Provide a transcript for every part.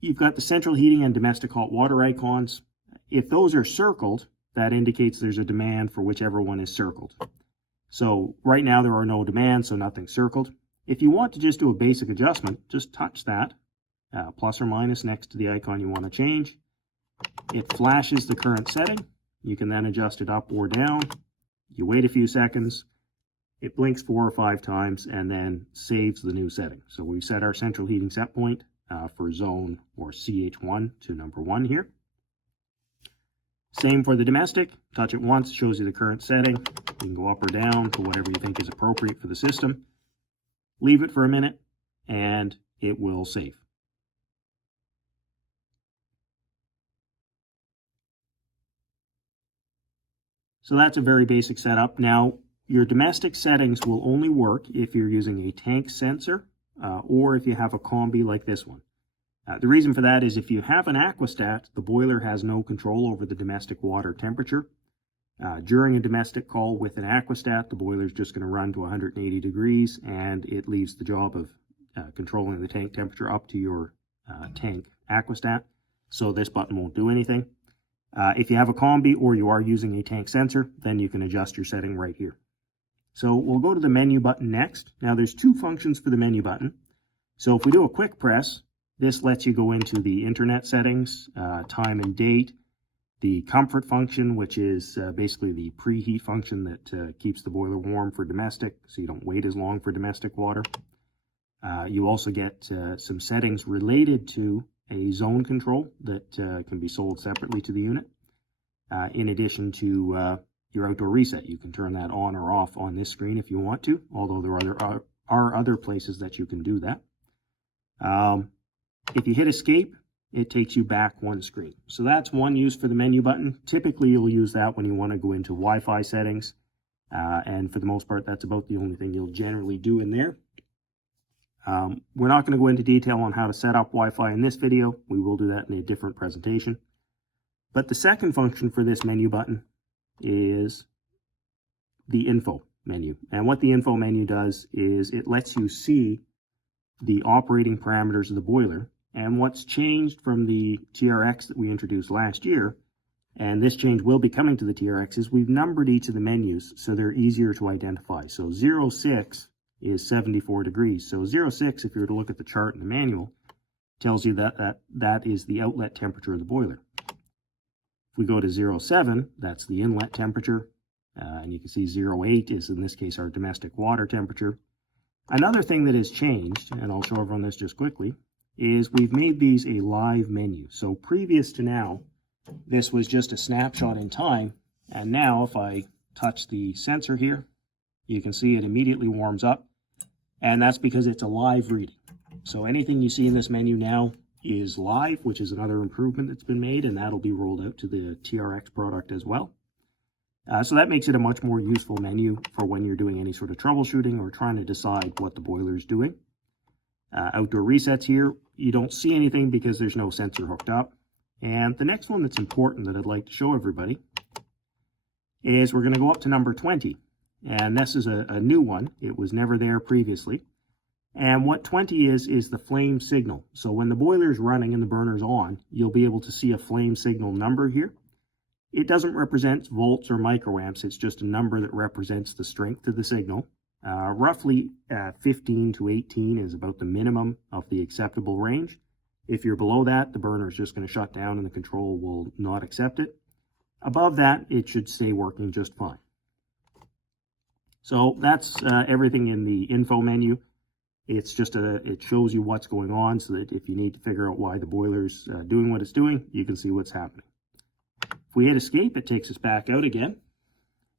you've got the central heating and domestic hot water icons. If those are circled, that indicates there's a demand for whichever one is circled. So right now there are no demands, so nothing's circled. If you want to just do a basic adjustment, just touch that, plus or minus next to the icon you want to change. It flashes the current setting. You can then adjust it up or down. You wait a few seconds. It blinks 4 or 5 times and then saves the new setting. So we've set our central heating set point for zone or CH1 to number 1 here. Same for the domestic. Touch it once, shows you the current setting. You can go up or down to whatever you think is appropriate for the system. Leave it for a minute and it will save. So that's a very basic setup. Now, your domestic settings will only work if you're using a tank sensor or if you have a combi like this one. The reason for that is if you have an aquastat, the boiler has no control over the domestic water temperature. During a domestic call with an aquastat, the boiler is just going to run to 180 degrees and it leaves the job of controlling the tank temperature up to your tank aquastat. So this button won't do anything. If you have a combi or you are using a tank sensor, then you can adjust your setting right here. So we'll go to the menu button next. Now there's 2 functions for the menu button. So if we do a quick press, this lets you go into the internet settings, time and date, the comfort function, which is basically the preheat function that keeps the boiler warm for domestic, so you don't wait as long for domestic water. You also get some settings related to a zone control that can be sold separately to the unit. In addition to your outdoor reset, you can turn that on or off on this screen if you want to, although there are other places that you can do that. If you hit escape, it takes you back 1 screen. So that's one use for the menu button. Typically, you'll use that when you want to go into Wi-Fi settings. And for the most part, that's about the only thing you'll generally do in there. We're not going to go into detail on how to set up Wi-Fi in this video. We will do that in a different presentation. But the second function for this menu button is the info menu. And what the info menu does is it lets you see the operating parameters of the boiler. And what's changed from the TRX that we introduced last year, and this change will be coming to the TRX, is we've numbered each of the menus so they're easier to identify. So 06 is 74 degrees. So 06, if you were to look at the chart in the manual, tells you that is the outlet temperature of the boiler. If we go to 07, that's the inlet temperature. And you can see 08 is, in this case, our domestic water temperature. Another thing that has changed, and I'll show everyone this just quickly, is we've made these a live menu. So previous to now, this was just a snapshot in time. And now if I touch the sensor here, you can see it immediately warms up. And that's because it's a live reading. So anything you see in this menu now is live, which is another improvement that's been made, and that'll be rolled out to the TRX product as well. So that makes it a much more useful menu for when you're doing any sort of troubleshooting or trying to decide what the boiler is doing. Outdoor resets here, you don't see anything because there's no sensor hooked up. And the next one that's important that I'd like to show everybody is we're going to go up to number 20. And this is a new one. It was never there previously. And what 20 is the flame signal. So when the boiler is running and the burner's on, you'll be able to see a flame signal number here. It doesn't represent volts or microamps. It's just a number that represents the strength of the signal. Roughly 15 to 18 is about the minimum of the acceptable range. If you're below that, the burner is just going to shut down and the control will not accept it. Above that, it should stay working just fine. So that's everything in the info menu. It's just it shows you what's going on so that if you need to figure out why the boiler's doing what it's doing, you can see what's happening. If we hit escape, it takes us back out again.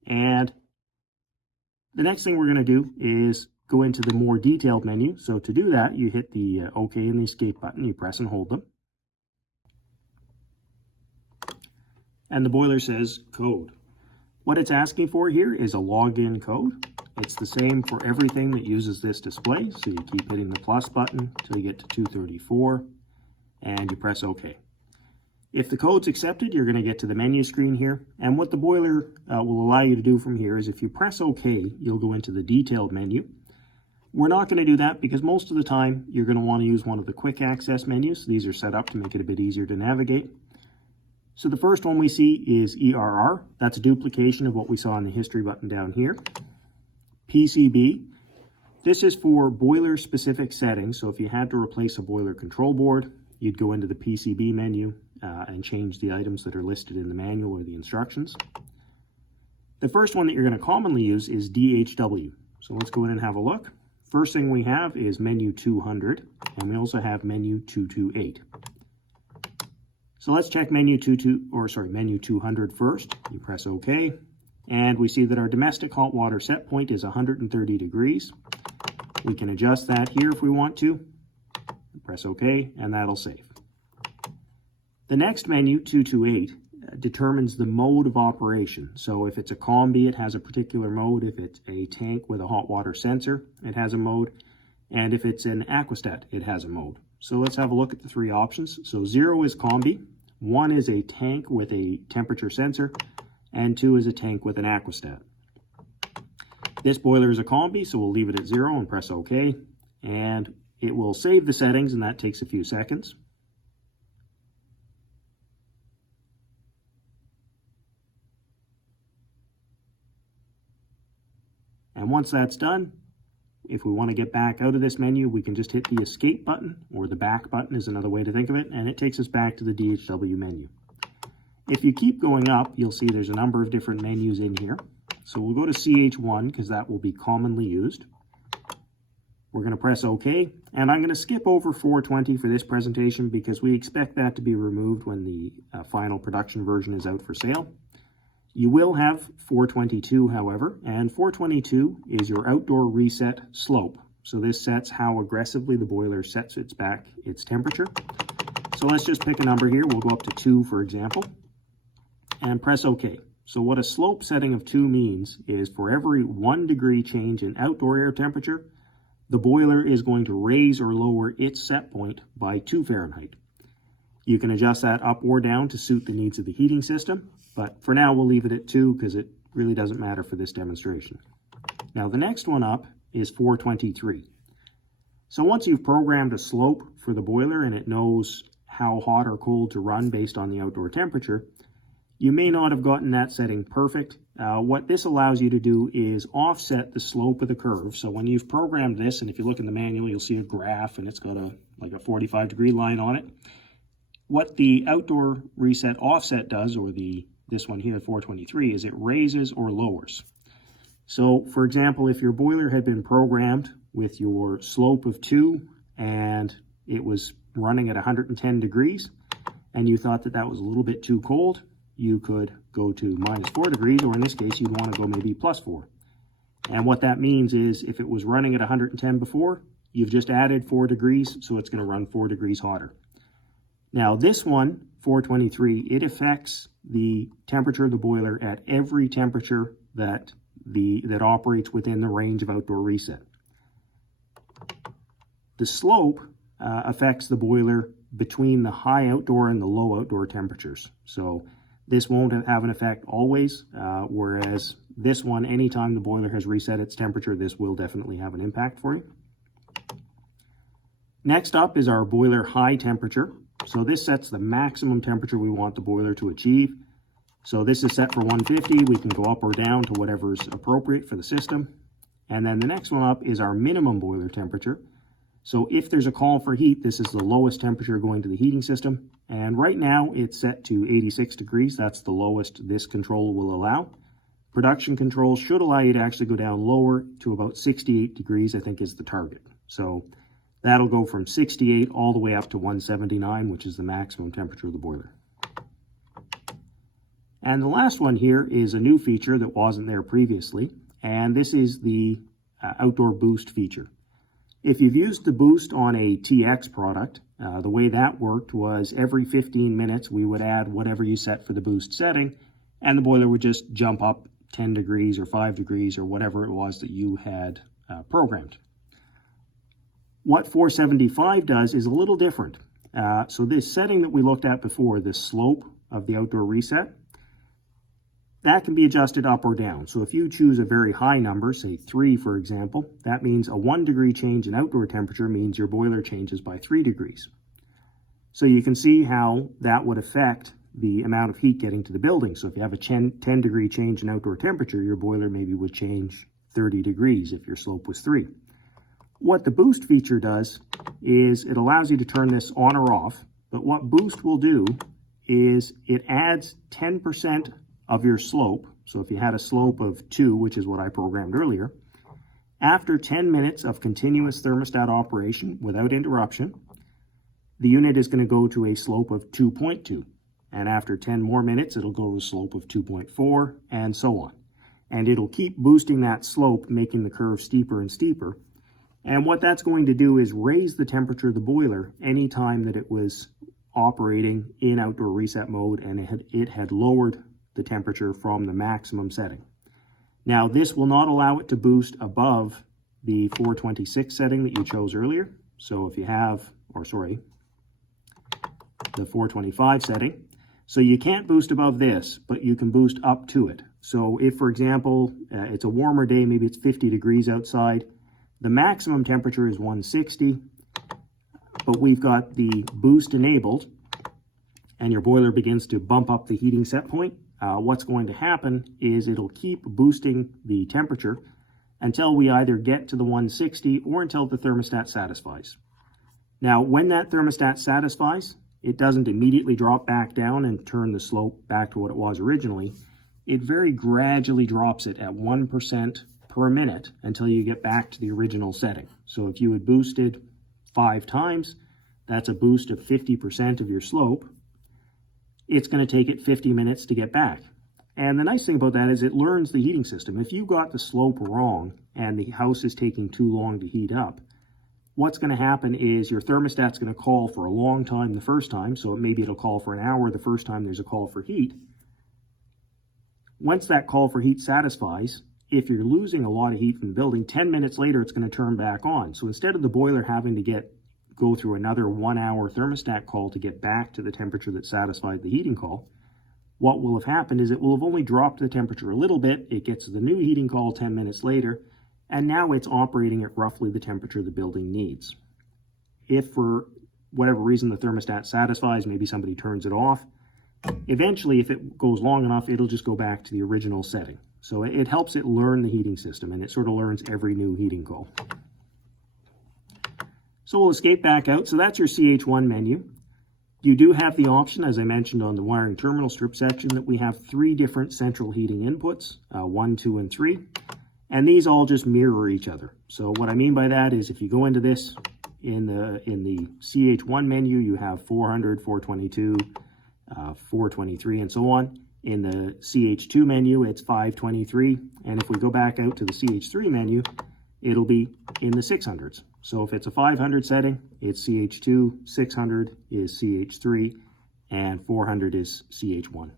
And the next thing we're going to do is go into the more detailed menu. So to do that, you hit the OK and the escape button. You press and hold them. And the boiler says code. What it's asking for here is a login code. It's the same for everything that uses this display. So you keep hitting the plus button until you get to 234 and you press OK. If the code's accepted, you're going to get to the menu screen here. And what the boiler will allow you to do from here is if you press OK, you'll go into the detailed menu. We're not going to do that because most of the time you're going to want to use one of the quick access menus. These are set up to make it a bit easier to navigate. So the first one we see is ERR. That's a duplication of what we saw in the history button down here. PCB. This is for boiler specific settings. So if you had to replace a boiler control board, you'd go into the PCB menu and change the items that are listed in the manual or the instructions. The first one that you're going to commonly use is DHW. So let's go in and have a look. First thing we have is menu 200, and we also have menu 228. So let's check menu 200 first. You press OK, and we see that our domestic hot water set point is 130 degrees. We can adjust that here if we want to. Press OK, and that'll save. The next menu, 228, determines the mode of operation. So if it's a combi, it has a particular mode. If it's a tank with a hot water sensor, it has a mode. And if it's an aquastat, it has a mode. So let's have a look at the three options. So 0 is combi, 1 is a tank with a temperature sensor, and 2 is a tank with an aquastat. This boiler is a combi, so we'll leave it at 0 and press OK. And it will save the settings, and that takes a few seconds. And once that's done, if we want to get back out of this menu, we can just hit the escape button, or the back button is another way to think of it, and it takes us back to the DHW menu. If you keep going up, you'll see there's a number of different menus in here. So we'll go to CH1 because that will be commonly used. We're going to press OK, and I'm going to skip over 420 for this presentation because we expect that to be removed when the final production version is out for sale. You will have 422, however, and 422 is your outdoor reset slope. So this sets how aggressively the boiler sets its temperature. So let's just pick a number here. We'll go up to 2, for example, and press OK. So what a slope setting of 2 means is for every 1 degree change in outdoor air temperature, the boiler is going to raise or lower its set point by 2 Fahrenheit. You can adjust that up or down to suit the needs of the heating system, but for now we'll leave it at 2 because it really doesn't matter for this demonstration. Now the next one up is 423. So once you've programmed a slope for the boiler and it knows how hot or cold to run based on the outdoor temperature, you may not have gotten that setting perfect. What this allows you to do is offset the slope of the curve. So when you've programmed this, and if you look in the manual, you'll see a graph and it's got like a 45-degree line on it. What the outdoor reset offset does, or this one here, 423, is it raises or lowers. So for example, if your boiler had been programmed with your slope of 2 and it was running at 110 degrees and you thought that that was a little bit too cold, you could go to -4 degrees, or in this case, you'd want to go maybe +4. And what that means is if it was running at 110 before, you've just added 4 degrees, so it's going to run 4 degrees hotter. Now this one, 423, it affects the temperature of the boiler at every temperature that operates within the range of outdoor reset. The slope affects the boiler between the high outdoor and the low outdoor temperatures. So this won't have an effect always, whereas this one, anytime the boiler has reset its temperature, this will definitely have an impact for you. Next up is our boiler high temperature. So this sets the maximum temperature we want the boiler to achieve. So this is set for 150. We can go up or down to whatever's appropriate for the system. And then the next one up is our minimum boiler temperature. So if there's a call for heat, this is the lowest temperature going to the heating system. And right now it's set to 86 degrees. That's the lowest this control will allow. Production control should allow you to actually go down lower to about 68 degrees, I think is the target. So that'll go from 68 all the way up to 179, which is the maximum temperature of the boiler. And the last one here is a new feature that wasn't there previously, and this is the outdoor boost feature. If you've used the boost on a TRX product, the way that worked was every 15 minutes we would add whatever you set for the boost setting, and the boiler would just jump up 10 degrees or 5 degrees or whatever it was that you had programmed. What 475 does is a little different. So this setting that we looked at before, the slope of the outdoor reset, That can be adjusted up or down. So if you choose a very high number, say 3 for example, that means a 1 degree change in outdoor temperature means your boiler changes by 3 degrees. So you can see how that would affect the amount of heat getting to the building. So if you have a 10 degree change in outdoor temperature, your boiler maybe would change 30 degrees if your slope was 3. What the boost feature does is it allows you to turn this on or off, but what boost will do is it adds 10% of your slope. So if you had a slope of 2, which is what I programmed earlier, after 10 minutes of continuous thermostat operation without interruption, the unit is going to go to a slope of 2.2. And after 10 more minutes, it'll go to a slope of 2.4 and so on. And it'll keep boosting that slope, making the curve steeper and steeper. And what that's going to do is raise the temperature of the boiler anytime that it was operating in outdoor reset mode and it had lowered the temperature from the maximum setting. Now, this will not allow it to boost above the 426 setting that you chose earlier. So if you have, the 425 setting. So you can't boost above this, but you can boost up to it. So if, for example, it's a warmer day, maybe it's 50 degrees outside, the maximum temperature is 160, but we've got the boost enabled, and your boiler begins to bump up the heating set point. What's going to happen is it'll keep boosting the temperature until we either get to the 160 or until the thermostat satisfies. Now, when that thermostat satisfies, it doesn't immediately drop back down and turn the slope back to what it was originally. It very gradually drops it at 1% per minute until you get back to the original setting. So if you had boosted 5 times, that's a boost of 50% of your slope. It's going to take it 50 minutes to get back. And the nice thing about that is it learns the heating system. If you got the slope wrong and the house is taking too long to heat up, what's going to happen is your thermostat's going to call for a long time the first time. So maybe it'll call for an hour the first time there's a call for heat. Once that call for heat satisfies, if you're losing a lot of heat from the building, 10 minutes later it's going to turn back on. So instead of the boiler having to go through another 1 hour thermostat call to get back to the temperature that satisfied the heating call, what will have happened is it will have only dropped the temperature a little bit. It gets the new heating call 10 minutes later, and now it's operating at roughly the temperature the building needs. If for whatever reason the thermostat satisfies, maybe somebody turns it off, eventually if it goes long enough, it'll just go back to the original setting. So it helps it learn the heating system, and it sort of learns every new heating call. So we'll escape back out. So that's your CH1 menu. You do have the option, as I mentioned on the wiring terminal strip section, that we have 3 different central heating inputs, 1, 2, and 3. And these all just mirror each other. So what I mean by that is if you go into this in the CH1 menu, you have 400, 422, 423, and so on. In the CH2 menu, it's 523. And if we go back out to the CH3 menu, it'll be in the 600s. So if it's a 500 setting, it's CH2, 600 is CH3, and 400 is CH1.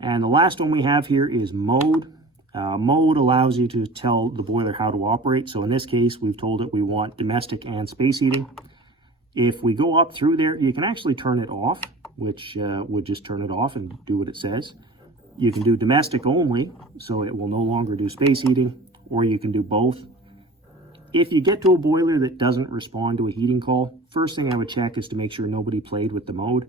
And the last one we have here is mode. Mode allows you to tell the boiler how to operate. So in this case, we've told it we want domestic and space heating. If we go up through there, you can actually turn it off, which would just turn it off and do what it says. You can do domestic only, so it will no longer do space heating, or you can do both. If you get to a boiler that doesn't respond to a heating call, first thing I would check is to make sure nobody played with the mode.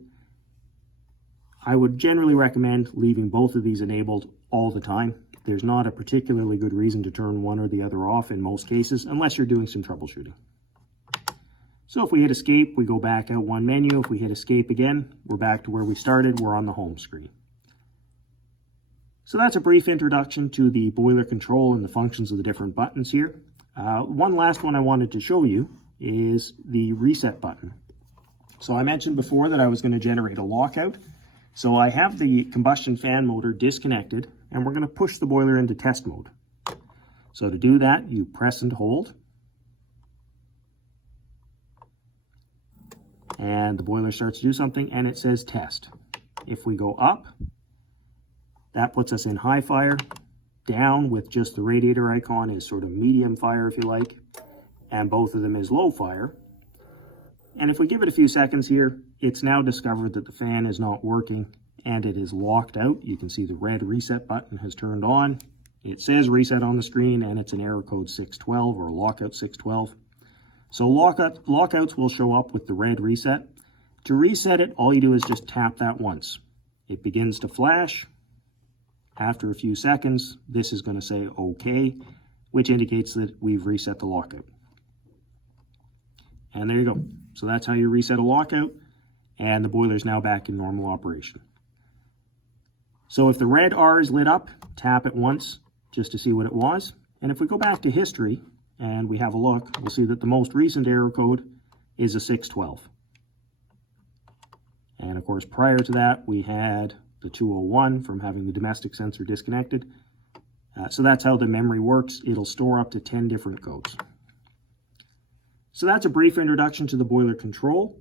I would generally recommend leaving both of these enabled all the time. There's not a particularly good reason to turn one or the other off in most cases, unless you're doing some troubleshooting. So if we hit escape, we go back out one menu. If we hit escape again, we're back to where we started. We're on the home screen. So that's a brief introduction to the boiler control and the functions of the different buttons here. One last one I wanted to show you is the reset button. So I mentioned before that I was going to generate a lockout. So I have the combustion fan motor disconnected, and we're going to push the boiler into test mode. So to do that, you press and hold. And the boiler starts to do something, and it says test. If we go up, that puts us in high fire. Down with just the radiator icon is sort of medium fire, if you like, and both of them is low fire. And if we give it a few seconds here, it's now discovered that the fan is not working, and it is locked out, you can see the red reset button has turned on. It says reset on the screen, and it's an error code 612 or lockout 612. So lockouts will show up with the red reset. To reset it, all you do is just tap that once. It begins to flash. After a few seconds, this is going to say OK, which indicates that we've reset the lockout. And there you go. So that's how you reset a lockout, and the boiler is now back in normal operation. So if the red R is lit up, tap it once just to see what it was. And if we go back to history and we have a look, we'll see that the most recent error code is a 612. And of course, prior to that, we had the 201 from having the domestic sensor disconnected. So that's how the memory works. It'll store up to 10 different codes. So that's a brief introduction to the boiler control.